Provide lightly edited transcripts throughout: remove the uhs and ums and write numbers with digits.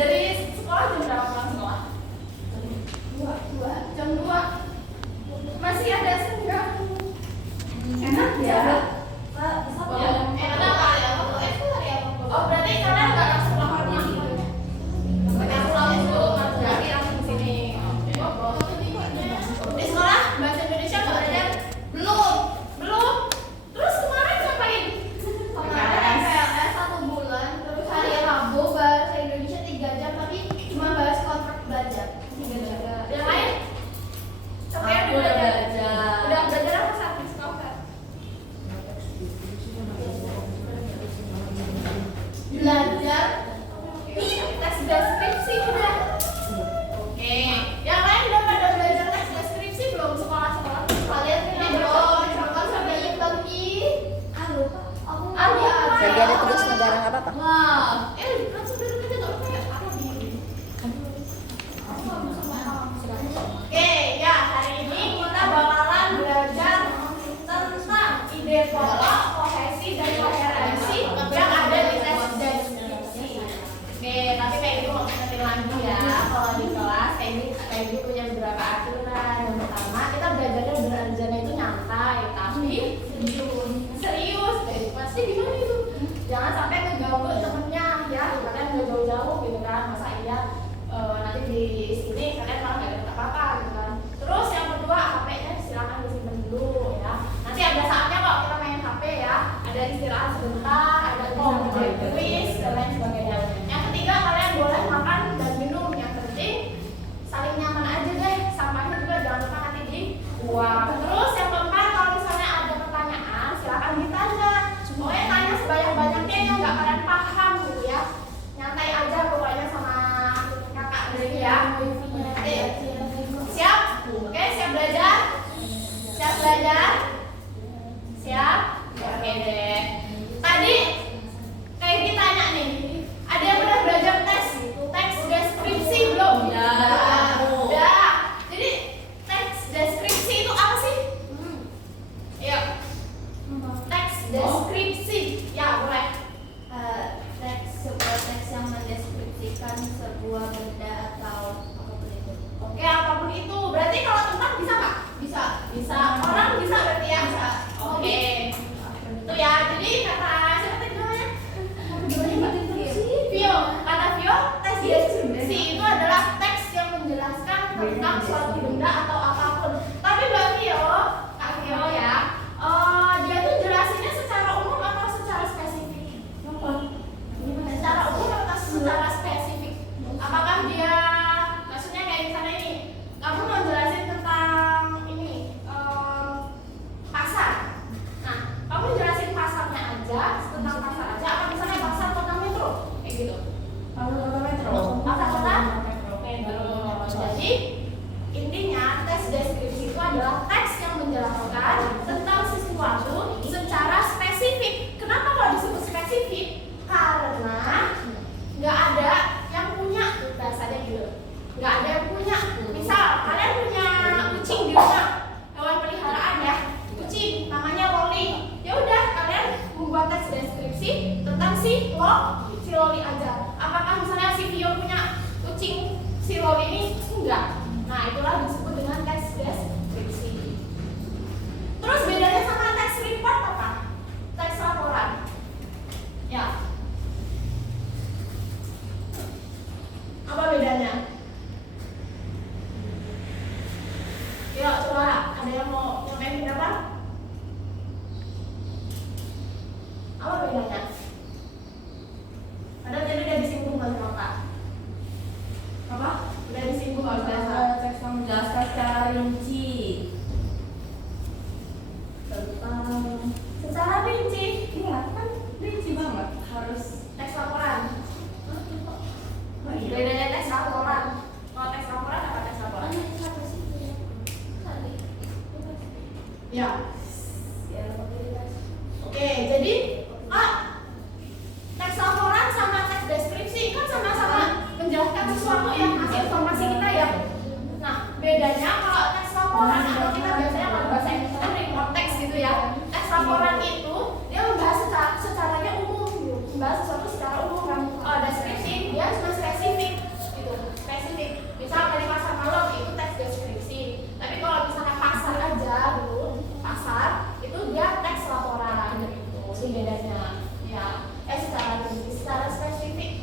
Dari sekolah jam berapa pulang sekolah? Jam 2. Masih ada senggang. Enak ya? Enak kali ya? Oh berarti kalian nggak langsung pulang ke rumah? Mereka pulang dulu, nanti langsung ke sini. Di sekolah bahasa Indonesia nggak belajar? Belum. Terus kemarin ngapain? Kemarin kayak 1 bulan, terus hari Rabu bahasa Indonesia 3 jam, tapi cuma bahas kontrak belajar 3 jam. Yang lain? Sampai udah belajar. Udah belajar apa saat di sekolah? Belajar tes deskripsi udah. Oke. Yang lain udah pada belajar tes deskripsi belum? Sekolah-sekolah kalian ini belum. Kan sampai lagi. Lagi ada tugas negara nggak apa-apa? Wah, langsung duduk aja nggak apa-apa ya? Oke, ya hari ini kita bakalan belajar tentang ide pola, kohesi, dan koherensi yang ada di tes deskripsi. Oke, tapi kayak gitu nggak ngerti lagi ya. Kalau di kelas kayak ini punya beberapa aturan. Yang pertama kita belajarnya itu nyantai, tapi serius. Pasti gimana itu? Jangan sampai ngeganggu temennya ya. Kalian nggak jauh-jauh gitu kan? Masa iya nanti di sini kalian malah nggak dapat apa-apa gitu kan? Terus yang kedua HP-nya silakan disimpan dulu ya. Nanti ada saatnya kok kita main HP ya. Ada istirahat sebentar, ada quiz dan lain sebagainya. Yang ketiga kalian boleh makan dan minum. Yang penting saling nyaman aja deh. Sampahnya juga jangan lupa nanti dibuang. Terus yang keempat kalau misalnya ada pertanyaan silakan ditanya. Pokoknya tanya sebanyak-banyaknya yang nggak kalian paham gitu ya. Nyantai aja pokoknya sama kakak dari ya. Siap? Oke, siap belajar? Siap belajar? Siap? Oke deh. Tadi kayak ditanya nih, ada yang udah belajar teks deskripsi belum? Udah. Jadi teks deskripsi itu apa sih? Yuk. Teks deskripsi. Ya, boleh. Sebuah teks yang mendeskripsikan sebuah benda atau apapun itu. Oke, apapun itu. Berarti kalau tempat bisa nggak? Bisa. Orang bisa berarti ya? Oke. Itu ya. Jadi kata siapa tadi namanya? Vio. Kata Vio, teks deskripsi itu adalah teks yang menjelaskan tentang suatu benda atau apapun. Tapi Mbak Vio, Kak Vio ya, dia tuh jelasinnya secara umum atau secara spesifik? Secara umum atau secara spesifik? Apakah dia maksudnya kayak misalnya ini, kamu mau jelasin tentang ini pasar. Nah, kamu jelasin pasarnya aja, tentang pasar aja, atau misalnya pasar kota metro, kayak gitu. Pasar kota metro. Jadi intinya teks deskripsi itu adalah teks yang menjelaskan tentang sesuatu secara spesifik. Kenapa kalau disebut spesifik? Karena nggak ada yang punya bahasanya gitu. Nggak ada yang punya. Misal kalian punya kucing di rumah, hewan peliharaan ya, kucing namanya Loli. Ya udah kalian membuat teks deskripsi tentang si Loli aja. Apakah misalnya si Vio punya kucing si Loli ini? Enggak. Nah itulah disebut dengan teks deskripsi. Terus bedanya sama teks report apa? Teks laporan. Ya. Apa bedanya? Yuk coba ada yang mau nyampein apa? Apa bedanya? Ada tadi udah disinggung kan sama Kak? Apa? Udah disinggung kalau bahasa Teks yang menjelaskan secara rinci tentang secara rinci. iya kan rinci banget. Harus teks laporan. Bedanya teks laporan. Kalau teks laporan apa teks laporan? Ya. Oke, jadi teks laporan sama teks deskripsi kan sama-sama menjelaskan sesuatu yang ngasih informasi kita ya. Nah, bedanya kalau teks laporan atau kita biasanya kalau bahasa Indonesia report teks gitu ya. Teks laporan itu dia membahas secaranya umum, membahas sesuatu secara umum. Kalau deskripsi dia cuma spesifik. Misal dari pasar malam itu teks deskripsi. Tapi kalau misalnya pasar aja dulu, pasar itu dia teks laporan gitu. Itu bedanya. Ya, secara rinci, secara spesifik.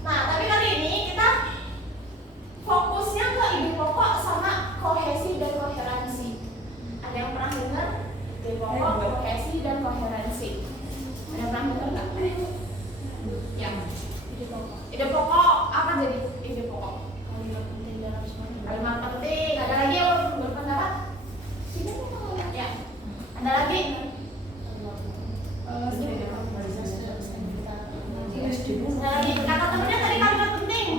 Nah, tapi kali ini kita fokusnya ke ide pokok sama kohesi dan koherensi. Ada yang pernah dengar ide pokok, kohesi dan koherensi? Ada yang pernah dengar nggak? Ya. Ide pokok apa jadi ide pokok? Kalimat penting dalam semuanya. Kalimat penting. Ada lagi yang berpendapat? Ya. Ada lagi? Ada lagi. Kata temennya tadi kalimat penting.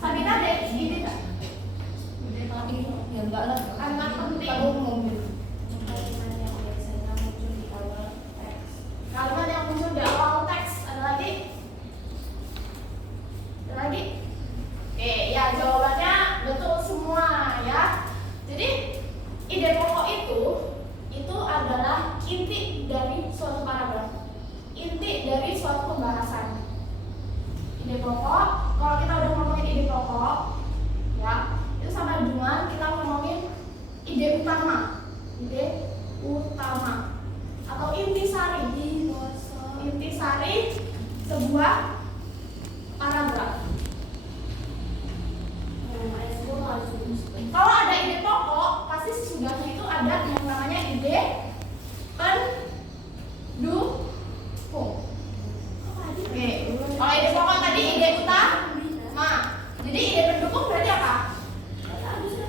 Sabina deh, ini tak? Ya enggak lah. Kalimat penting. Kalimat yang biasanya muncul di awal teks. Kalimat yang muncul di awal teks. Ada lagi? Ada lagi? Oke, ya jawabannya betul semua ya. Jadi ide pokok itu adalah inti dari suatu paragraf, inti dari suatu pembahasan. Ide pokok, kalau kita udah ngomongin ide pokok, ya itu sama dengan kita ngomongin ide utama atau intisari sebuah paragraf. Kalau ada ide pokok, pasti sesudahnya itu ada yang namanya ide pendukung. Oke, kalau ide pokok tadi ide utama, jadi ide pendukung berarti apa?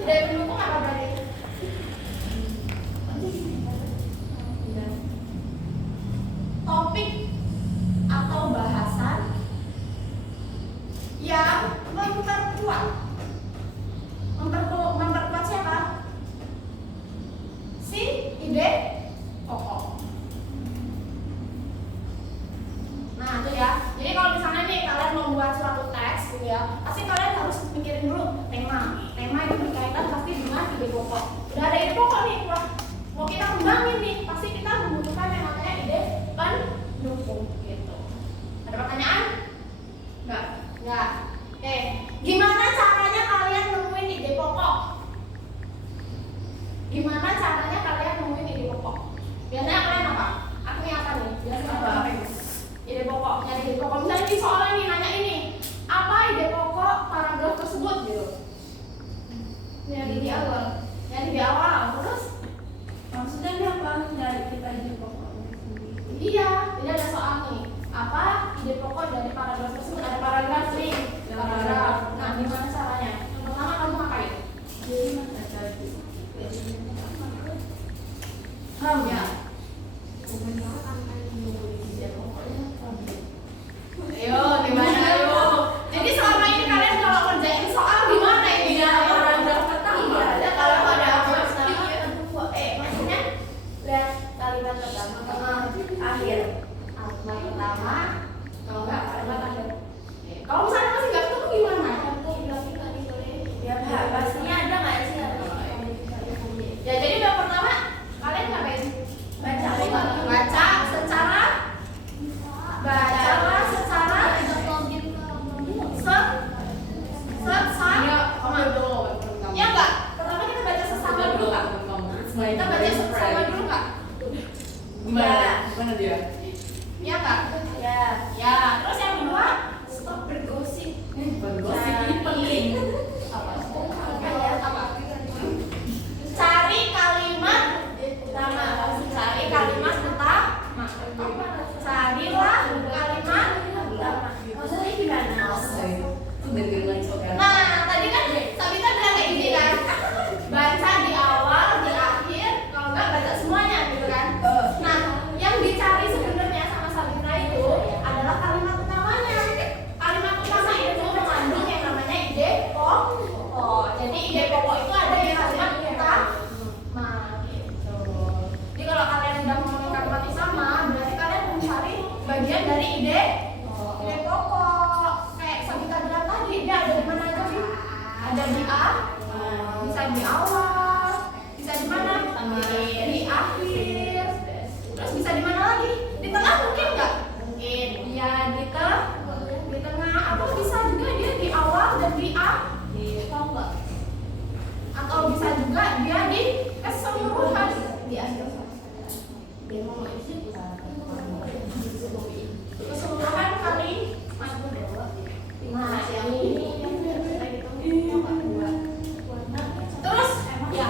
Ide pendukung apa berarti? Topik atau bahasan yang memperkuat siapa? Si ide pokok. Nah itu ya. Jadi kalau misalnya nih kalian membuat suatu teks gitu ya, pasti kalian harus mikirin dulu tema. Tema itu berkaitan pasti dengan ide pokok. Udah ada ide pokok nih, wah, mau kita kembangin nih, pasti kita membutuhkan yang namanya ide pendukung gitu. Ada pertanyaan? Enggak. Oke, gimana caranya kalian nemuin ide pokok? Gimana caranya kalian nemuin ide pokok? Biasanya kalian apa? Aku yang apa nih? Biasanya apa? Ide pokok, nyari ide pokok. Misalnya di soalnya nih nanya ini, apa ide pokok paragraf tersebut gitu? Nyari di awal. Terus? Maksudnya ini apa? Nyari kita ide pokok. Iya, jadi ada soal nih. Apa ide pokok dari paragraf tersebut? Ada paragraf nih. Paragraf. Nah, gimana caranya? Yang pertama kamu ngapain? Ya. Ayo, gimana ayo? Jadi selama ini kalian kalau kerjain soal gimana ini? Paragraf pertama. Ya, kalau ada maksudnya lihat kalimat pertama, akhir. Kalimat pertama, kalau enggak kalimat akhir. Kalau misalnya masih nggak ketemu gimana? Ya, pastinya ada nggak sih? Ya, jadi yang pertama kalian ngapain? Bacalah secara sesama. Ya enggak? Pertama kita baca sesama dulu nggak? Kita baca sesama dulu nggak? Gimana dia? Ya enggak? Ya. Terus yang kedua, stop bergosip. Bergosip ini penting. Apa? Cari kalimat utama. Carilah kalimat utama. Maksudnya gimana? Nah, tadi kan Sabita bilang kayak gini kan, baca di awal, di akhir, kalau enggak baca semuanya gitu kan. Nah, yang dicari sebenarnya sama Sabita itu adalah kalimat utamanya. Kalimat utama itu mengandung yang namanya ide pokok. Jadi ide pokok itu ada di kalimat utama gitu. Jadi kalau kalian udah ngomongin kalimat utama, berarti kalian mencari bagian dari ide pokok. Kayak Sabita bilang tadi, dia ada di mana aja sih? Ada di A, bisa di awal, bisa di mana? Di akhir. Terus bisa di mana lagi? Di tengah mungkin nggak? Mungkin. Ya di tengah atau bisa juga dia di awal dan di akhir, tahu nggak? Atau bisa juga dia di keseluruhan di akhir. Keseluruhan kali nah yang ini terus ya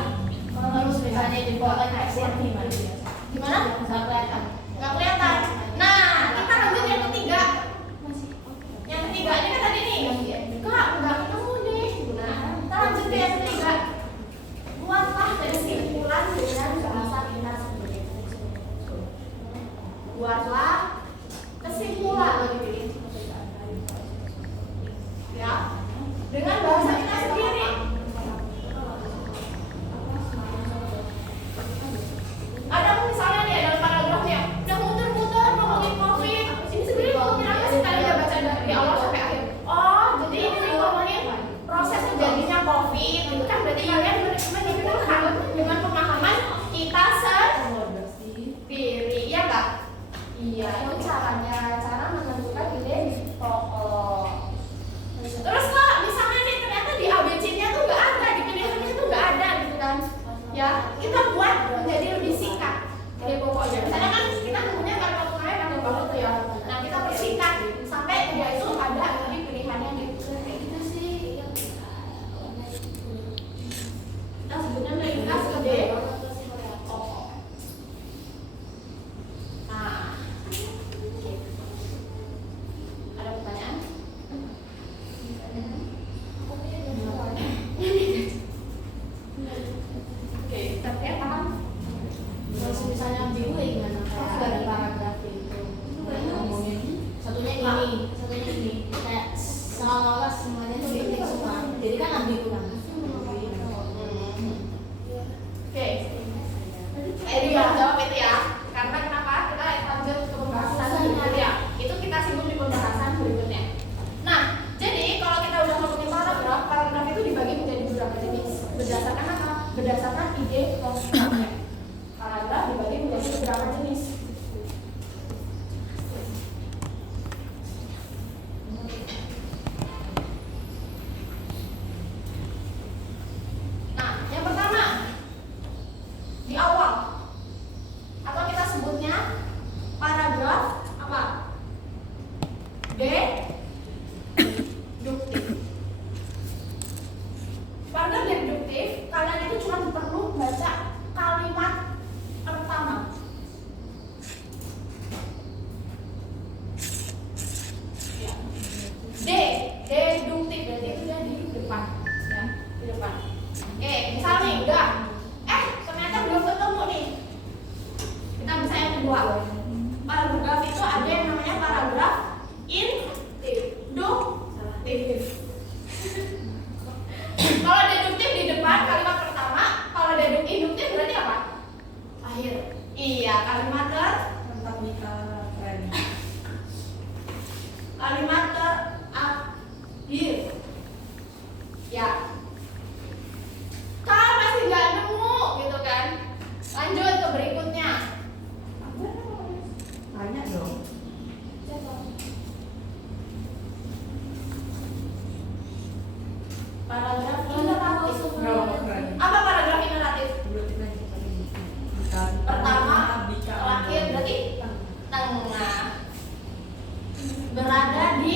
terus misalnya di bawah tekstur gimana nggak kelihatan. Nah kita lanjut yang ketiga ini kan tadi nih kak nggak ketemu deh. Nah kita lanjut ke yang ketiga, buatlah kesimpulan dengan bahasa kita sendiri. Buatlah kesimpulan ya dengan bahasa kita sendiri. Ada misalnya nih dalam paragrafnya udah muter-muter ngomongin COVID, ini sebenarnya ngomongin apa sih? Kalian udah baca dari awal sampai akhir. Oh jadi ini ngomongin proses terjadinya COVID, itu kan berarti kalian menyimpulkan dengan pemahaman kita sendiri, ya kak? Iya, itu cara menentukan ide pokok. Terus kok misalnya nih ternyata di ABC-nya tuh nggak ada, di pilihannya tuh nggak ada gitu kan? Ya kita buat menjadi lebih singkat ide pokoknya. Misalnya kan kita punya kalimat kemarin yang banget tuh ya. Nah kita persingkat sampai dia itu ada di pilihannya gitu. Kayak gitu sih. Kita sebutnya meringkas ide pokok. Nah. Ada pertanyaan? Oke, tapi paham? Kalau misalnya bingung ya gimana? Kayak ada paragraf itu. Satunya ini, kayak seolah-olah semuanya itu identik semua. Jadi kan ambigu kan? Oke. Ini yang jawab itu ya. Karena kenapa? Kita lanjut ke pembahasan berikutnya. Itu kita singgung di pembahasan berikutnya. Nah, jadi kalau kita udah ngomongin paragraf itu dibagi menjadi beberapa jenis. Berdasarkan apa? Berdasarkan ide pokoknya. Paragraf dibagi menjadi beberapa jenis. Nah, yang pertama di awal atau kita sebutnya paragraf apa? Deduktif. Paragraf deduktif, kalian itu cuma perlu baca kalimat pertama. Ya. Deduktif berarti itu dia di depan, ya, di depan. Oke, misal nih udah, ternyata belum ketemu nih. Kita bisa yang kedua. Paragraf itu ada yang namanya paragraf induktif. Kalau deduktif di depan kalimat pertama, kalau induktif berarti apa? Akhir. Iya, kalimat terakhir. Kalimat terakhir. Ya. Kalau masih nggak nemu gitu kan, lanjut ke berikutnya. Banyak dong. Paragraf ineratif. Apa paragraf ineratif? Pertama, terakhir berarti tengah. Berada di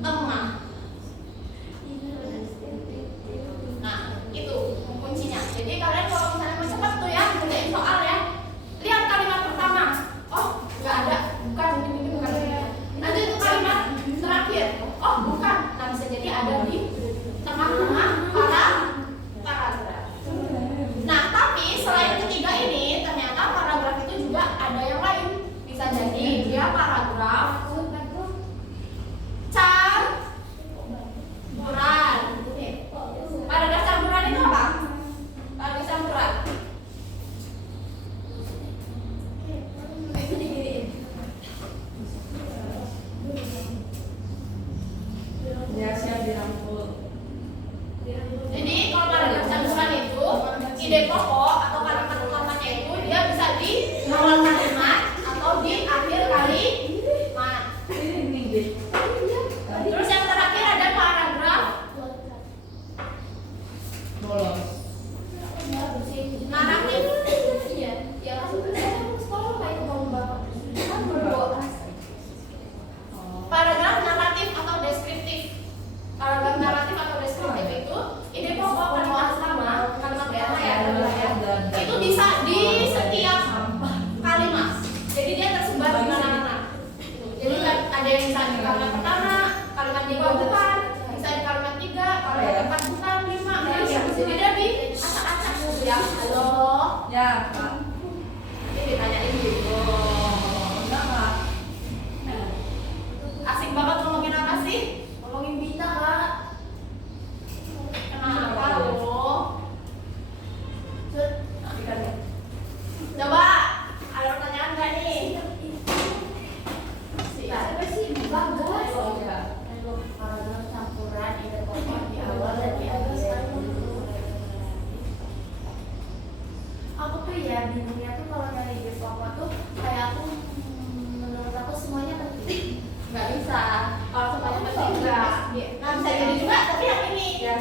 tengah. Nah, itu kuncinya. Jadi kalian kalau misalnya mau cepat tuh ya ngerjain soal ya, lihat kalimat pertama. Oh, nggak ada. Bukan. Nanti itu kalimat terakhir. Oh, bukan. Nah, bisa jadi ada di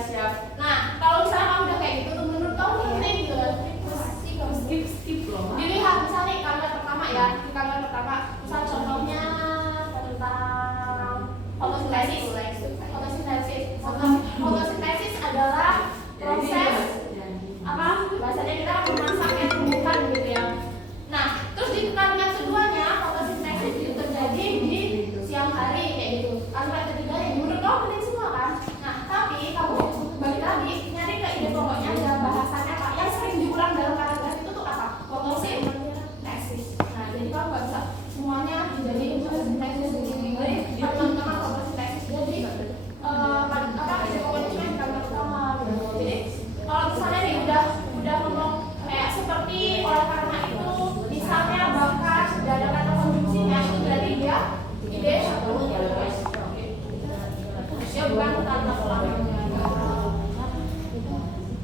siap. Nah, kalau misalnya kamu udah kayak gitu, menurut kamu penting gitu kan? Skip loh. Dilihat misalnya di kalimat pertama ya, di kalimat pertama, misal contohnya tentang fotosintesis. Fotosintesis adalah proses apa? Bahasanya kita memasak yang tumbuhan gitu ya. Nah, terus di kalimat keduanya fotosintesis itu terjadi di siang hari kayak gitu. Kalimat ketiganya menurut kamu penting semua kan? Nah, tapi kamu balik lagi nyari ke ide pokoknya ada bahasannya apa yang sering diulang dalam paragraf itu tuh apa? Fotosintesis. Nah, jadi kamu nggak bisa semuanya dijadiin fotosintesis begini. Jadi teman-teman fotosintesis jadi apa ide pokoknya cuma di kalimat pertama gitu. Jadi kalau misalnya nih udah ngomong kayak seperti oleh karena itu misalnya bahkan sudah ada kata konjungsinya itu berarti dia ide satu dia bukan kata pelanggannya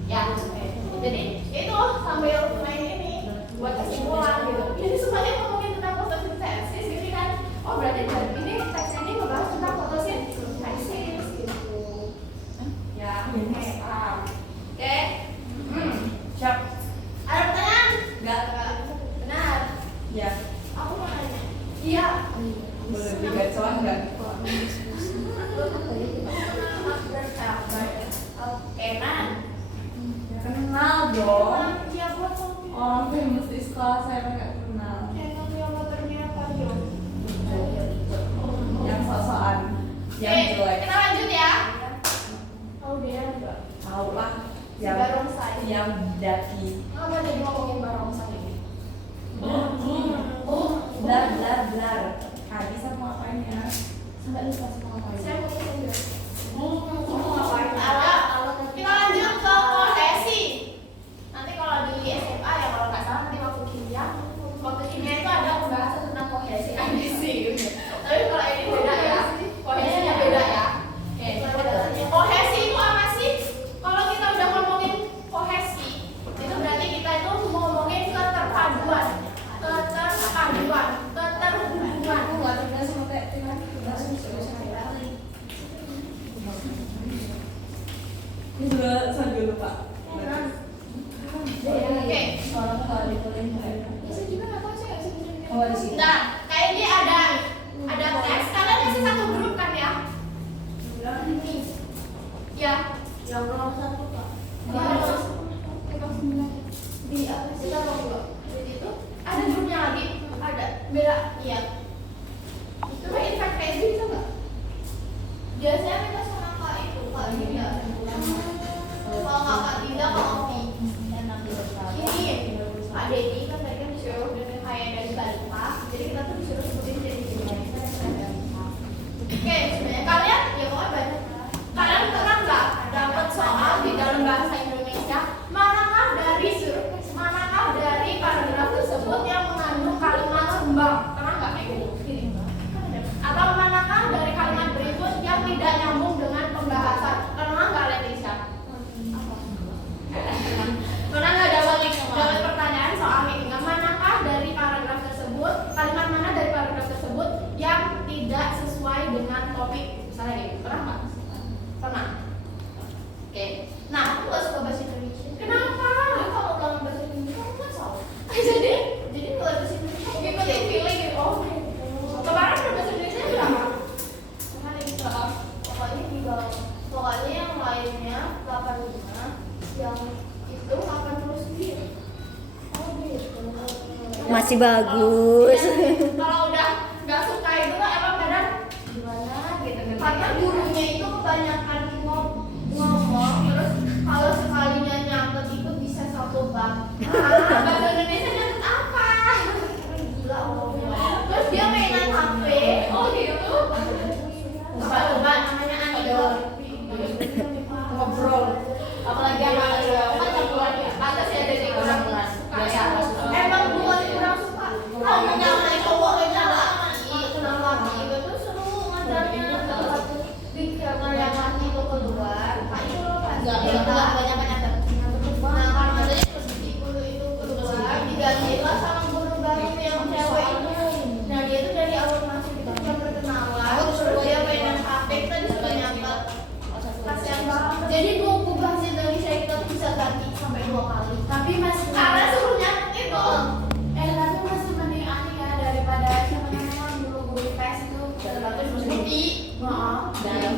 ya. Jadi itu sambil main ini buat kesimpulan gitu. Jadi semuanya ngomongin tentang fotosintesis gitu kan. Oh berarti ini teksnya ini ngebahas tentang fotosintesis gitu ya. Oke paham. Oke. Siap. Ada pertanyaan? Enggak. Benar. Ya. Aku mau nanya. Iya. Boleh digacoan enggak? Oke, Nan. Kenal dong. Iya, buat Orang famous di sekolah saya nggak kenal. channel yang motornya apa yo? Yang sosokan, yang Oke, jelek. kita lanjut ya. Tahu dia enggak? Tahu lah. Si Yang barongsai. yang daki. Apa jadi ngomongin barongsai ini? Blar blar blar. Habis sama apanya? Sampai lupa sama apa? Saya mau tanya. Mau ngapain? Ada. Kita lanjut ke kohesi. Nanti kalau di SMA ya kalau nggak salah nanti waktu kimia itu ada pembahasan tentang kohesi adhesi gitu. Tapi kalau ini beda ya. Kohesinya beda ya. Oke. Kohesi itu apa sih? Kalau kita udah ngomongin kohesi, itu berarti kita itu ngomongin keterpaduan. Ini juga sambil lupa. Oke. Oh, di sini. Nah, kayak ini ada teks. Kalian masih satu grup kan ya? Ya. Yang nomor 1 Pak. Di apa sih kalau dua? Jadi itu ada grupnya lagi. Ada beda. Iya. Itu infeksi bisa nggak? Biasanya kita sama Kak itu Kak Dinda. Kalau Kakak Dinda kalau Opi. Ini Pak Dedi kan tadi kan disuruh dengan kayak dari Balita. Jadi kita tuh disuruh sebutin jadi Oke, sebenarnya kalian ya pokoknya banyak. Kalian pernah nggak dapat soal di dalam bahasa Indonesia manakah dari paragraf tersebut yang mengandung kalimat sembang? Pernah nggak kayak gitu? Atau manakah dari kalimat berikut yang tidak nyambung dengan pembahasan? Pernah nggak Leticia? Pernah nggak dapat pertanyaan soal ini? Manakah dari paragraf tersebut, kalimat mana dari paragraf tersebut yang tidak sesuai dengan topik? Misalnya gitu, pernah nggak? Pernah. Oke. Nah, aku nggak suka bahasa Indonesia. Kenapa? Kalau dalam bahasa Indonesia aku nggak salah. Jadi kalau bahasa Indonesia ngikutin feeling gitu. Oh, kemarin bahasa Indonesia berapa? Kemarin berapa? Pokoknya di bawah. Pokoknya yang lainnya 85, yang itu 89. Oh gitu. Masih bagus. Kalau udah nggak suka itu tuh emang kadang gimana gitu. Karena gurunya itu kebanyakan ngomong terus kalau sekalinya nyatet itu bisa satu bab. Bahasa Indonesia nyatet apa? Gila ngomongnya. Terus dia mainan HP. Oh gitu. Coba namanya Anidol. Ngobrol. Apalagi anak kan campuran ya. Pantas ya jadi kurang suka. Emang bukan kurang suka. Kalau nyalain cowok aja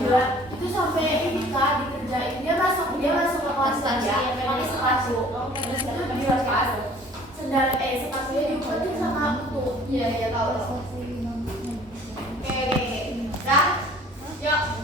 Gila, itu sampai ini kan dikerjain dia masuk ke kelas dia pakai sepatu terus itu dia sepatu sendal sepatunya diumpetin sama aku. Iya tahu. Oke, dah, yuk.